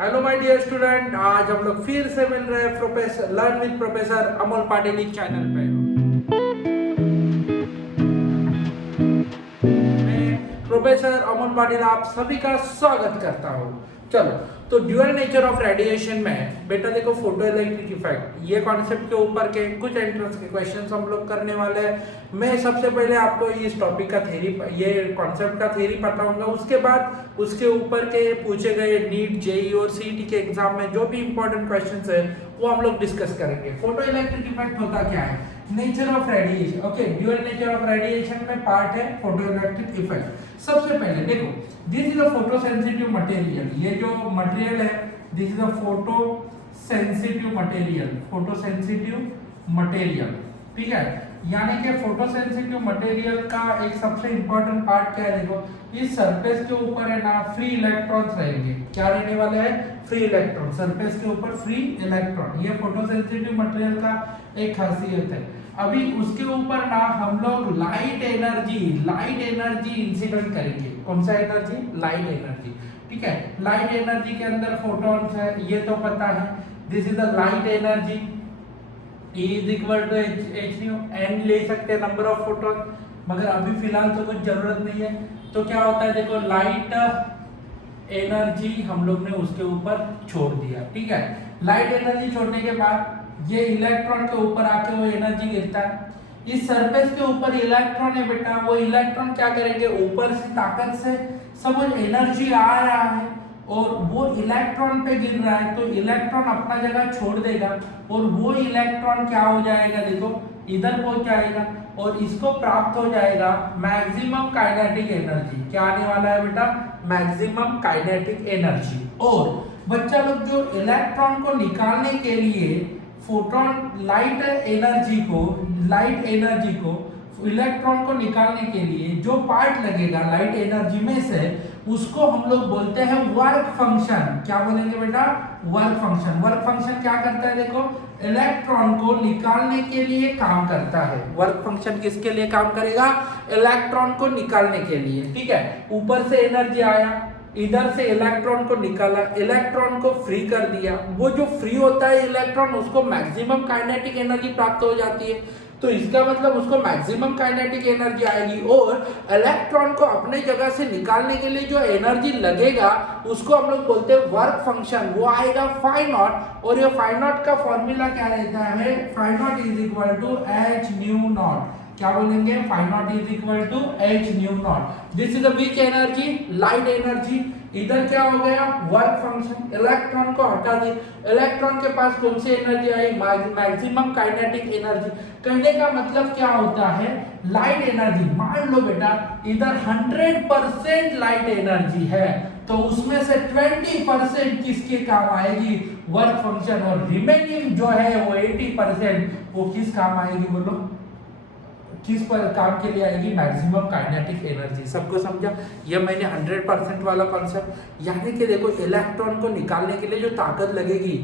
Hello my dear student, आज हम लोग फिर से मिल रहे हैं professor learn with professor Amol Patil channel पे। मैं प्रोफेसर अमोल पाटिल आप सभी का स्वागत करता हूँ। चलो, तो ड्यूअल नेचर ऑफ रेडिएशन में बेटा देखो, फोटो इलेक्ट्रिक इफेक्ट ये कॉन्सेप्ट के ऊपर के कुछ एंट्रेंस के क्वेश्चंस हम लोग करने वाले हैं। मैं सबसे पहले आपको इस टॉपिक का थ्योरी, ये कॉन्सेप्ट का थ्योरी बताऊंगा। उसके बाद उसके ऊपर के पूछे गए नीट, जेई और सीईटी के एग्जाम में जो भी इंपॉर्टेंट क्वेश्चंस है वो हम लोग डिस्कस करेंगे। फोटो इलेक्ट्रिक इफेक्ट होता क्या है, nature of radiation. Okay, dual nature of radiation में पार्ट है फोटो इलेक्ट्रिक इफेक्ट। सबसे पहले देखो, this is a photo sensitive material. ये जो मटेरियल है, this is a photo sensitive material, photo sensitive material. ठीक है, यानी कि फोटो सेंसिटिव मटेरियल का एक सबसे इंपॉर्टेंट पार्ट क्या है, देखो इस सरफेस के ऊपर है ना फ्री इलेक्ट्रॉन्स रहेंगे। क्या रहने वाले हैं? फ्री इलेक्ट्रॉन, सरफेस के ऊपर फ्री इलेक्ट्रॉन। ये फोटो सेंसिटिव मटेरियल का एक खासियत है। अभी उसके ऊपर ना हम लोग लाइट एनर्जी इंसिडेंट करेंगे। कौन सा एनर्जी? Light energy. ठीक है, लाइट एनर्जी के अंदर फोटॉन्स है, ये तो पता है। This is the light energy, E is equal to h nu, n ले सकते हैं नंबर ऑफ फोटॉन, मगर अभी फिलहाल तो कुछ जरूरत नहीं है। तो क्या होता है, देखो लाइट एनर्जी हम लोग ने उसके ऊपर छोड़ दिया। ठीक है, लाइट एनर्जी छोड़ने के बाद ये इलेक्ट्रॉन के ऊपर आके वो एनर्जी गिरता है। इस सरफेस के ऊपर इलेक्ट्रॉन है बेटा, वो इलेक्ट्रॉन क्या करेंगे, ऊपर से ताकत से सब एनर्जी आ रहा है और वो इलेक्ट्रॉन पे गिर रहा है, तो इलेक्ट्रॉन अपना जगह छोड़ देगा और वो इलेक्ट्रॉन क्या हो जाएगा, देखो इधर पहुंच जाएगा और इसको प्राप्त हो जाएगा मैक्सिमम काइनेटिक एनर्जी। क्या आने वाला है बेटा? Maximum kinetic energy. और बच्चा लोग जो इलेक्ट्रॉन को निकालने के लिए फोटोन लाइट एनर्जी को इलेक्ट्रॉन को निकालने के लिए जो पार्ट लगेगा लाइट एनर्जी में से, उसको हम लोग बोलते हैं वर्क फंक्शन। क्या बोलेंगे बेटा? Work function. वर्क फंक्शन क्या करता है, देखो इलेक्ट्रॉन को निकालने के लिए काम करता है। वर्क फंक्शन किसके लिए काम करेगा? इलेक्ट्रॉन को निकालने के लिए। ठीक है, ऊपर से एनर्जी आया, इधर से इलेक्ट्रॉन को निकाला, इलेक्ट्रॉन को फ्री कर दिया। वो जो फ्री होता है इलेक्ट्रॉन, उसको मैक्सिमम काइनेटिक एनर्जी प्राप्त हो जाती है। तो इसका मतलब उसको मैक्सिमम काइनेटिक एनर्जी आएगी और इलेक्ट्रॉन को अपने जगह से निकालने के लिए जो एनर्जी लगेगा उसको हम लोग बोलते हैं वर्क फंक्शन। वो आएगा फाई नॉट, और ये फाई नॉट का फॉर्मूला क्या रहता है? Phi naught is equal to h nu naught. क्या बोलेंगे? Phi naught is equal to h nu naught. This is the which energy? Light energy. इधर क्या हो गया? Work function. इलेक्ट्रॉन को हटा दी, इलेक्ट्रॉन के पास कौन सी एनर्जी आई? Maximum kinetic energy. कहने का मतलब क्या होता है, लाइट एनर्जी, मान लो बेटा इधर 100% लाइट एनर्जी है, तो उसमें से 20% किसके काम आएगी? Work function. और रिमेनिंग जो है वो 80% वो किस काम आएगी? बोलो किस पर काम के लिए आएगी? Maximum kinetic energy. सबको समझा? ये मैंने 100% वाला कॉन्सेप्ट, यानी कि देखो इलेक्ट्रॉन को निकालने के लिए जो ताकत लगेगी,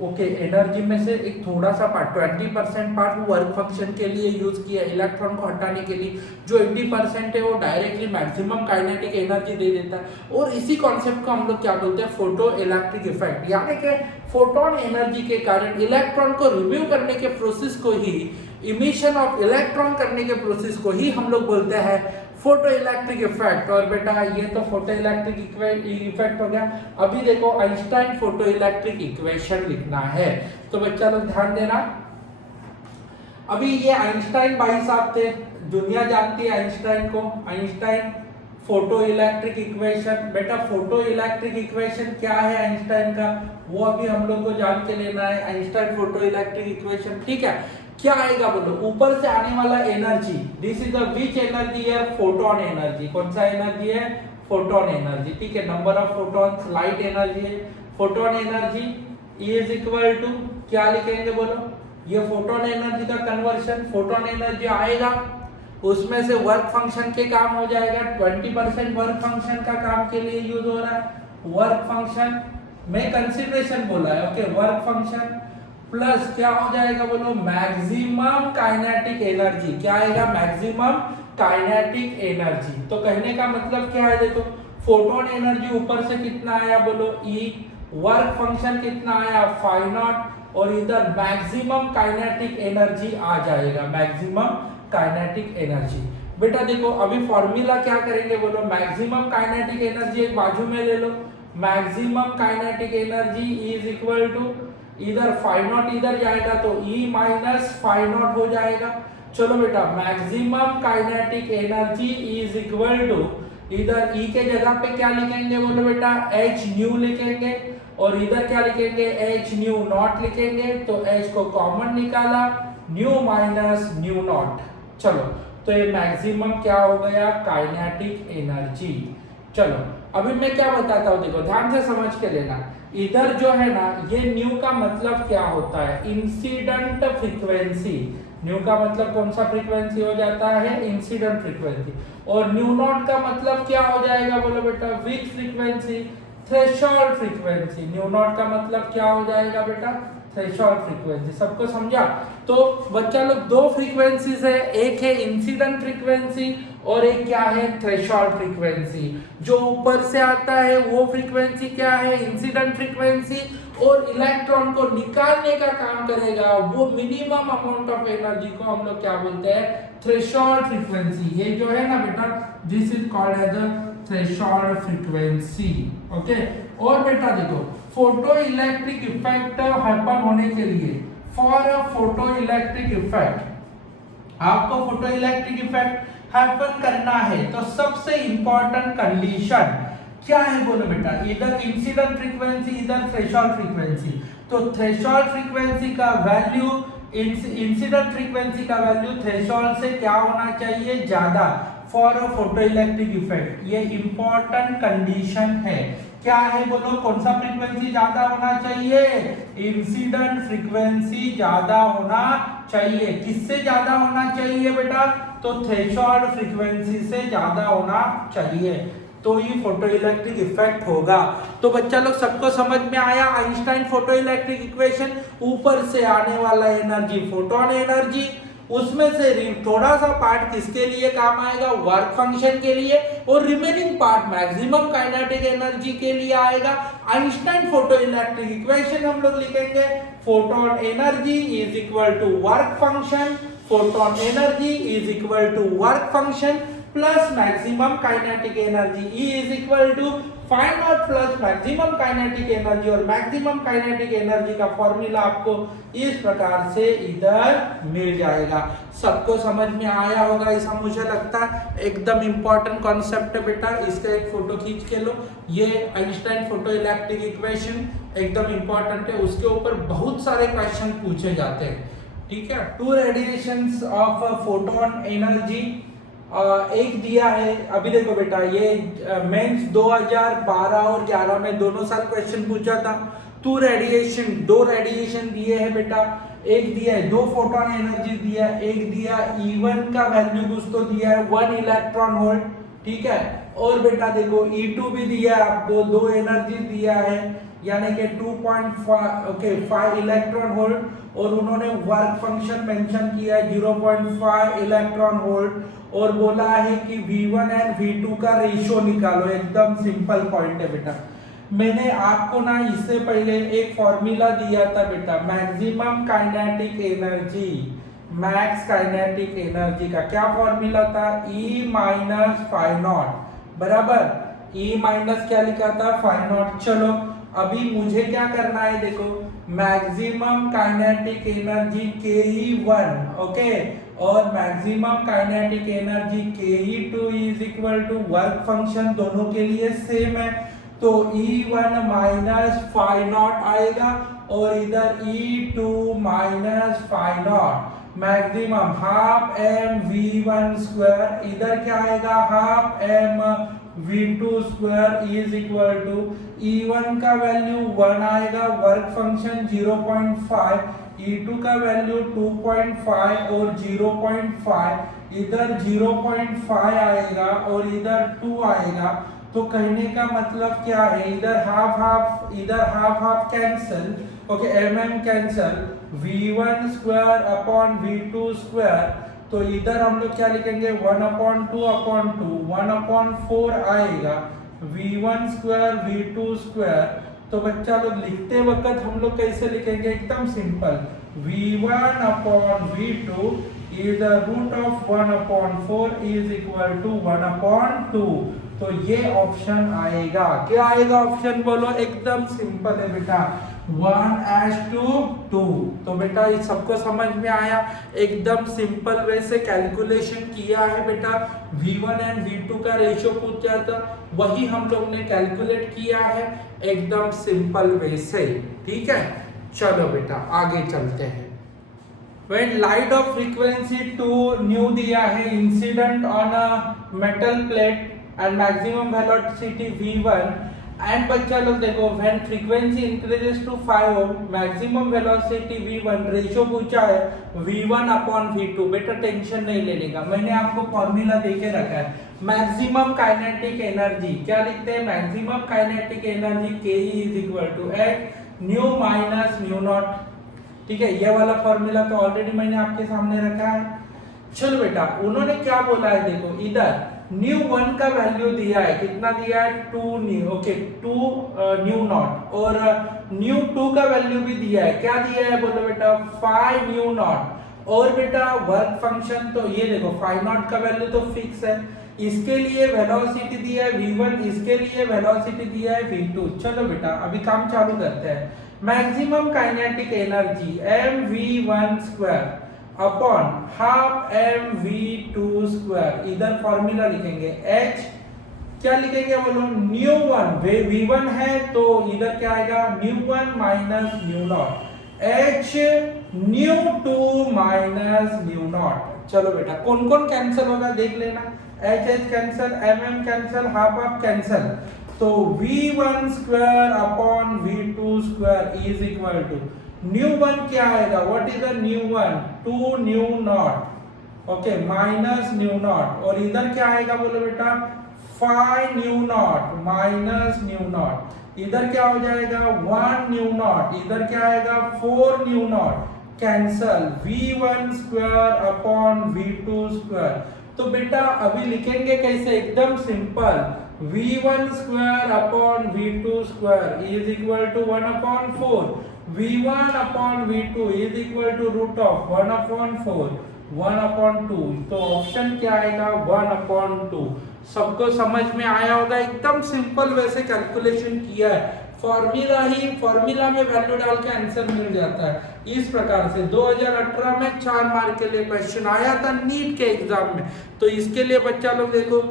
ओके एनर्जी में से एक थोड़ा सा पार्ट 20% पार्ट वर्क फंक्शन के लिए यूज किया, इलेक्ट्रॉन को हटाने के लिए। जो 80% है वो डायरेक्टली मैक्सिमम काइनेटिक एनर्जी दे देता है। और इसी कॉन्सेप्ट को हम लोग क्या बोलते हैं? Photo electric effect. यानी कि फोटोन एनर्जी के कारण इलेक्ट्रॉन को रिव्यू करने के प्रोसेस को ही, इमिशन ऑफ इलेक्ट्रॉन करने के प्रोसेस को ही हम लोग बोलते हैं फोटो इलेक्ट्रिक इफेक्ट। और बेटा ये तो फोटो इलेक्ट्रिक इफेक्ट हो गया। अभी देखो आइंस्टाइन फोटो इलेक्ट्रिक इक्वेशन लिखना है, तो बच्चा लोग ध्यान देना। अभी ये आइंस्टाइन भाई साहब थे, दुनिया जानती है आइंस्टाइन को। आइंस्टाइन फोटो इलेक्ट्रिक इक्वेशन, बेटा फोटो इलेक्ट्रिक इक्वेशन क्या है आइंस्टाइन का, वो अभी हम लोग को जान के लेना है। आइंस्टाइन फोटो इलेक्ट्रिक इक्वेशन, ठीक है, क्या आएगा बोलो? ऊपर से आने वाला energy, this is the which energy है? Photon energy. कौन सा एनर्जी है? Photon energy. ठीक है, number of photons, light energy है। Photon energy is equal to क्या लिखेंगे बोलो? ये फोटोन एनर्जी का कन्वर्शन, फोटोन एनर्जी आएगा, उसमें से वर्क फंक्शन के काम हो जाएगा। 20% वर्क फंक्शन का काम के लिए यूज हो रहा है। वर्क फंक्शन में कंसिडरेशन बोला है, ओके वर्क फंक्शन प्लस क्या हो जाएगा बोलो? Maximum kinetic energy. क्या आएगा? Maximum kinetic energy. तो कहने का मतलब क्या है, देखो फोटोन एनर्जी ऊपर से कितना आया बोलो? E वर्क फंक्शन कितना आया, फाई नॉट, और इधर मैक्सिमम काइनेटिक एनर्जी आ जाएगा, मैक्सिमम काइनेटिक एनर्जी। बेटा देखो अभी फॉर्मूला क्या करेंगे बोलो, मैक्सिमम काइनेटिक एनर्जी एक बाजू में ले लो, maximum kinetic energy is equal to, इधर फाई नॉट इधर जाएगा तो E माइनस फाई नॉट हो जाएगा। चलो बेटा maximum kinetic energy is equal to, इधर E के जगह पे क्या लिखेंगे बोलो बेटा, H न्यू लिखेंगे, और इधर क्या लिखेंगे, H न्यू नॉट लिखेंगे, तो H को कॉमन निकाला, न्यू माइनस न्यू नॉट। चलो तो ये मैक्सिमम क्या हो गया, काइनेटिक एनर्जी। चलो अभी मैं क्या बताता हूँ, देखो ध्यान से समझ के लेना। इधर जो है ना, ये न्यू का मतलब क्या होता है, इंसिडेंट फ्रीक्वेंसी। न्यू का मतलब कौन सा फ्रीक्वेंसी हो जाता है, इंसिडेंट फ्रीक्वेंसी। और न्यू नॉट का मतलब क्या हो जाएगा बोलो बेटा, which frequency, threshold frequency. Nu naught का मतलब क्या हो जाएगा बेटा, थ्रेशोल्ड फ्रीक्वेंसी। सबको समझा? तो बच्चा लोग दो फ्रीक्वेंसीज है, एक है इंसिडेंट फ्रीक्वेंसी और एक क्या है, थ्रेशोल्ड फ्रीक्वेंसी। जो ऊपर से आता है वो फ्रीक्वेंसी क्या है, इंसिडेंट फ्रीक्वेंसी, और इलेक्ट्रॉन को निकालने का काम करेगा वो मिनिमम अमाउंट ऑफ एनर्जी को हम लोग क्या बोलते हैं, थ्रेशोल्ड फ्रीक्वेंसी। ये जो है ना बेटा, this is called as the threshold frequency. Okay. और बेटा देखो फोटो इलेक्ट्रिक इफेक्ट हैपन होने के लिए, for a photo electric effect, आपको फोटो इलेक्ट्रिक इफेक्ट हैपन करना है तो सबसे इंपॉर्टेंट कंडीशन क्या है बोलो बेटा, इधर इंसिडेंट फ्रीक्वेंसी इधर थ्रेशोल्ड फ्रीक्वेंसी। तो थ्रेशोल्ड फ्रीक्वेंसी का वैल्यू, इंसिडेंट फ्रीक्वेंसी का वैल्यू थ्रेशोल्ड से क्या होना चाहिए, ज्यादा, for a photo electric effect. ये इंपॉर्टेंट कंडीशन है। क्या है बोलो, कौन सा फ्रीक्वेंसी ज्यादा होना चाहिए, इंसिडेंट फ्रीक्वेंसी ज्यादा होना चाहिए। किससे ज्यादा होना चाहिए बेटा, तो थ्रेशोल्ड फ्रीक्वेंसी से ज्यादा होना चाहिए, तो ही फोटो इलेक्ट्रिक इफेक्ट होगा। तो बच्चा लोग सबको समझ में आया आइंस्टाइन फोटो इलेक्ट्रिक इक्वेशन। ऊपर से आने वाला एनर्जी फोटोन एनर्जी, उसमें से थोड़ा सा पार्ट किसके लिए काम आएगा, वर्क फंक्शन के लिए, और remaining part maximum kinetic energy के लिए आएगा। आइंस्टाइन फोटो इलेक्ट्रिक इक्वेशन हम लोग लिखेंगे, photon energy is equal to work function, photon energy is equal to work function plus maximum kinetic energy, E is equal to phi naught plus maximum kinetic energy. और maximum kinetic energy का formula आपको इस प्रकार से इधर मिल जाएगा। सबको समझ में आया होगा ऐसा मुझे लगता है। एकदम इंपॉर्टेंट कॉन्सेप्ट है बेटा, इसका एक फोटो खींच के लो। ये आइंस्टाइन फोटो इलेक्ट्रिक इक्वेशन एकदम इंपॉर्टेंट है, उसके ऊपर बहुत सारे क्वेश्चन पूछे जाते हैं। ठीक है, two radiations of photon energy एक दिया है। अभी देखो बेटा, ये मेंस 2012 और 11 में दोनों साल क्वेश्चन पूछा था। दो रेडिएशन दिए हैं बेटा। एक दिया है, दो फोटोन एनर्जी दिया है, एक दिया E1 का वैल्यू कुछ तो दिया है 1 इलेक्ट्रॉन वोल्ट, ठीक है। और बेटा देखो E2 भी दिया है आपको, दो एनर्जी दिया है, यानी कि 2.5 इलेक्ट्रॉन वोल्ट, और उन्होंने वर्क फंक्शन मेंशन किया है 0.5 इलेक्ट्रॉन वोल्ट, और बोला है कि V1 एंड V2 का रेशियो निकालो। एकदम सिंपल पॉइंट है बेटा। मैंने आपको ना इससे पहले एक फॉर्मूला दिया था बेटा, maximum kinetic energy, max kinetic energy का क्या फॉर्मूला था, E माइनस फाई नॉट बराबर, E माइनस क्या लिखा था, फाई नॉट। चलो अभी मुझे क्या करना है, देखो maximum kinetic energy KE1, okay, और maximum kinetic energy KE2 is equal to work function, दोनों के लिए सेम है, तो E1 माइनस फाई नॉट आएगा, और इधर E2 minus phi naught, maximum half m V1 square, इधर क्या आएगा, half m V2 square is equal to E1 का वैल्यू 1 आएगा, वर्क फंक्शन 0.5, E2 का वैल्यू 2.5 और 0.5, इधर 0.5 आएगा और इधर 2 आएगा। तो कहने का मतलब क्या है, इधर half half cancel, okay, cancel, V1 square upon V2 square, तो इधर हम लोग क्या लिखेंगे 1/2/2, 1/4 आएगा, V1 स्क्वायर V2 स्क्वायर, तो बच्चा लोग लिखते वक्त हम लोग कैसे लिखेंगे, एकदम simple, v1 upon v2 is the root of 1/4 is equal to 1/2। तो ये ऑप्शन आएगा, क्या आएगा ऑप्शन बोलो, एकदम सिंपल है बेटा, 1:2। तो बेटा ये सबको समझ में आया, एकदम सिंपल वे से कैलकुलेशन किया है बेटा। v1 एंड v2 का रेशियो पूछा था, वही हम लोग ने कैलकुलेट किया है एकदम सिंपल वे से, ठीक है। चलो बेटा आगे चलते हैं। When light of frequency 2 nu दिया है incident on a metal plate and maximum velocity v1 and बच्चा लोग देखो when frequency increases to 5 maximum velocity v1 ratio पूछा है v1 अपॉन v2। बेटा टेंशन नहीं लेने का, मैंने आपको फॉर्मूला देके रखा है, मैक्सिमम काइनेटिक एनर्जी क्या लिखते हैं, maximum kinetic energy ke is equal to h nu minus nu naught, ठीक है। ये वाला फॉर्मूला तो ऑलरेडी मैंने आपके सामने रखा है। चलो बेटा उन्होंने क्या बोला है, देखो इधर न्यू 1 का वैल्यू दिया है, कितना दिया है 2 न्यू, ओके 2 न्यू नॉट, और न्यू 2 का वैल्यू भी दिया है, क्या दिया है बोलो बेटा 5 न्यू नॉट। और बेटा वर्क फंक्शन तो ये देखो 5 नॉट का वैल्यू तो फिक्स है, इसके लिए वेलोसिटी दिया है v1, इसके लिए वेलोसिटी दिया है v2। चलो बेटा अभी काम चालू करते हैं। Maximum kinetic energy mv1 square upon half mv2 square, इधर फॉर्मूला लिखेंगे h क्या लिखेंगे बोलो न्यू 1, v1 है तो इधर क्या आएगा nu 1 minus nu naught, h nu 2 minus nu naught. चलो बेटा कौन कौन कैंसिल होगा देख लेना, h cancel, mm cancel, half half cancel, तो v1 square upon v2 square is equal to nu 1 क्या आएगा, what is the nu 1 2 nu naught, okay minus nu naught, और इधर क्या आएगा बोलो बेटा 5 nu naught minus nu naught, इधर क्या हो जाएगा 1 न्यू नॉट, इधर क्या आएगा 4 nu naught, cancel, v1 square upon v2 square. तो बेटा अभी लिखेंगे कैसे, एकदम simple, v1 square upon v2 square is equal to 1/4, v1 upon v2 is equal to root of 1/4 1/2। तो ऑप्शन क्या आएगा 1/2। सबको समझ में आया होगा, एकदम सिंपल वैसे कैलकुलेशन किया है, फॉर्मूला में वैल्यू डाल के आंसर मिल जाता है। इस प्रकार से 2018 में 4 मार्क के लिए क्वेश्चन आया था नीट के एग्जाम में। तो इसके लिए बच्चा लोग देखो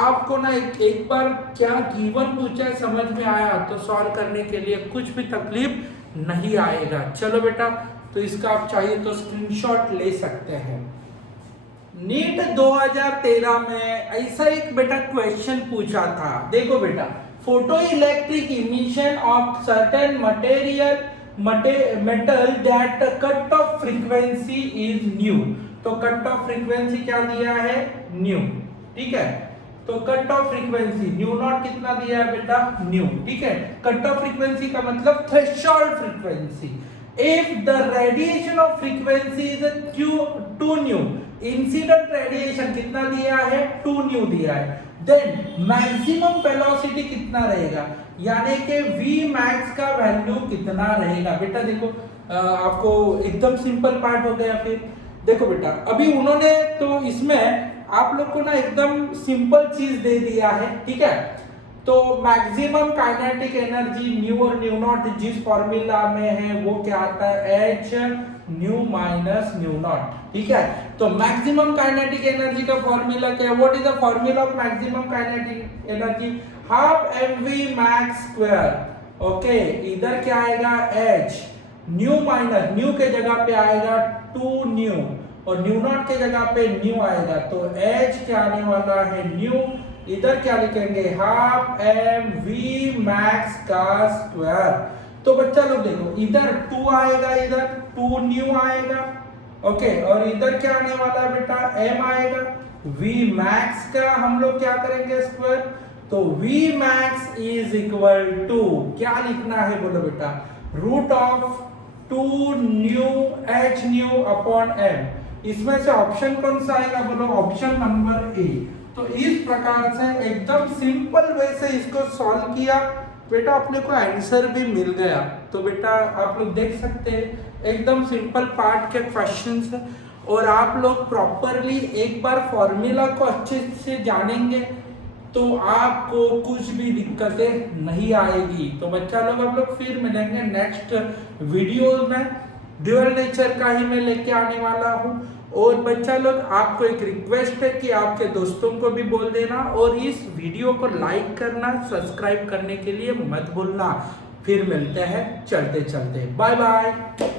आपको ना एक बार क्या गिवन पूछा है समझ में आया तो सॉल्व करने के लिए कुछ भी तकलीफ नहीं आएगा। चलो बेटा तो इसका आप चाहिए तो स्क्रीनशॉट ले सकते हैं। नीट 2013 में ऐसा एक बेटा क्वेश्चन पूछा था, देखो बेटा photo electric emission of certain metal that cut off frequency is new. तो कट ऑफ फ्रीक्वेंसी क्या दिया है न्यू, ठीक है। तो cut off frequency nu not कितना दिया है बेटा न्यू, ठीक है। कट ऑफ फ्रीक्वेंसी का मतलब threshold frequency. If the radiation of frequency is 2 new, incident radiation कितना दिया है 2 न्यू दिया है, देन मैक्सिमम वेलोसिटी कितना रहेगा, यानी कि v मैक्स का वैल्यू कितना रहेगा। बेटा देखो आपको एकदम सिंपल पार्ट हो गया। फिर देखो बेटा अभी उन्होंने तो इसमें आप लोग को ना एकदम सिंपल चीज दे दिया है, ठीक है। तो मैक्सिमम काइनेटिक एनर्जी न्यू और न्यू नॉट जिस फॉर्मूला में है वो क्या आता है h nu minus nu naught, ठीक है। तो मैक्सिमम काइनेटिक एनर्जी का फॉर्मूला क्या है, what is the formula of maximum kinetic energy, half mv max square, okay. इधर क्या आएगा h न्यू माइनस न्यू के जगह पे आएगा 2 न्यू और न्यू नॉट के जगह पे न्यू आएगा, तो h क्या आने वाला है न्यू, इधर क्या लिखेंगे हाफ mv मैक्स का स्क्वायर। तो बच्चा लोग देखो इधर 2 आएगा, इधर 2 न्यू आएगा, ओके, और इधर क्या आने वाला है बेटा m आएगा, v मैक्स का हम लोग क्या करेंगे स्क्वायर, तो v max is equal to क्या लिखना है बोलो बेटा root of 2 nu h nu upon m। इसमें से ऑप्शन कौन सा आएगा बोलो ऑप्शन नंबर ए। तो इस प्रकार से एकदम सिंपल वे से इसको सॉल्व किया बेटा अपने को आंसर भी मिल गया। तो बेटा आप लोग देख सकते हैं एकदम सिंपल पार्ट के क्वेश्चंस है, और आप लोग प्रॉपरली एक बार फॉर्मूला को अच्छे से जानेंगे तो आपको कुछ भी दिक्कतें नहीं आएगी। तो बच्चा लोग हम लोग फिर मिलेंगे नेक्स्ट वीडियो में, ड्यूअल नेचर का ही मैं लेके आने वाला हूँ। और बच्चा लोग आपको एक रिक्वेस्ट है कि आपके दोस्तों को भी बोल देना, और इस वीडियो को लाइक करना, सब्सक्राइब करने के लिए मत भूलना। फिर मिलते हैं चलते चलते, बाय बाय।